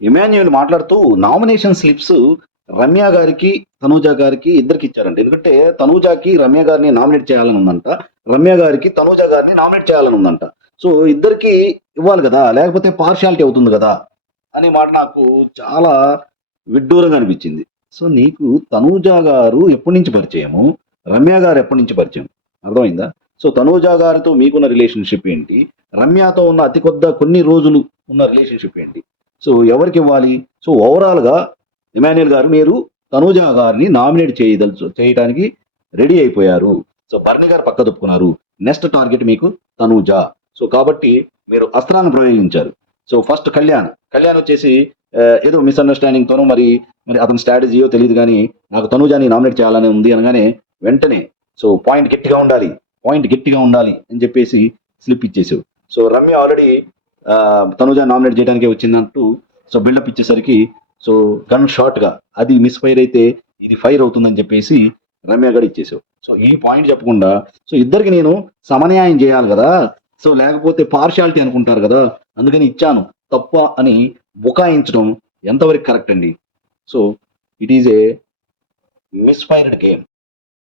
ఇమాన్యుయల్ మాట్లాడుతూ nomination slips Ramya గారికి తనూజ గారికి ఇద్దరికి ఇచ్చారంట. ఎందుకంటే తనూజాకి రమ్య గారిని నామినేట్ చేయాలని ఉందంట, రమ్య గారికి తనూజ గారిని నామినేట్ చేయాలని ఉందంట. సో ఇద్దరికి ఇవ్వాలి కదా, లేకపోతే పార్షియాలిటీ అవుతుంది కదా అనే మాట నాకు చాలా విడ్డూరంగా అనిపించింది. సో నీకు తనూజ గారు ఎప్పటి నుంచి పరిచయము, రమ్య గారు ఎప్పటి నుంచి పరిచయం, అర్థమైందా? సో తనూజ గారితో మీకున్న రిలేషన్షిప్ ఏంటి, రమ్యతో ఉన్న అతి కొద్ద కొన్ని రోజులు ఉన్న రిలేషన్షిప్ ఏంటి? సో ఎవరికి ఇవ్వాలి? సో ఓవరాల్గా ఇమాన్యుయల్ గారు మీరు తనూజ గారిని నామినేట్ చేయడానికి రెడీ అయిపోయారు. సో బర్ని గారు పక్క తప్పుకున్నారు. నెక్స్ట్ టార్గెట్ మీకు తనూజ. సో కాబట్టి మీరు అస్త్రాన్ని ప్రయోగించారు. సో ఫస్ట్ కళ్యాణ్ వచ్చేసి ఏదో మిస్అండర్స్టాండింగ్ తోనో మరి మరి అతని స్ట్రాటజీయో తెలియదు, కానీ నాకు తనూజాని నామినేట్ చేయాలని ఉంది అనగానే వెంటనే సో పాయింట్ గట్టిగా ఉండాలి అని చెప్పేసి స్లిప్ ఇచ్చేసావు. So Ramya already Tanuja nominate చేయడానికే వచ్చిందంటూ సో బిల్డప్ ఇచ్చేసరికి సో గన్ షాట్ గా అది మిస్ ఫైర్ అయితే ఇది ఫైర్ అవుతుందని చెప్పేసి రమ్య గడ ఇచ్చేసావు. సో ఈ పాయింట్ చెప్పకుండా సో ఇద్దరికి నేను సమన్యాయం చేయాలి కదా, సో లేకపోతే పార్షియాలిటీ అనుకుంటారు కదా, అందుకని ఇచ్చాను తప్ప అని బుకాయించడం ఎంతవరకు కరెక్ట్ అండి? So it is a misfired game.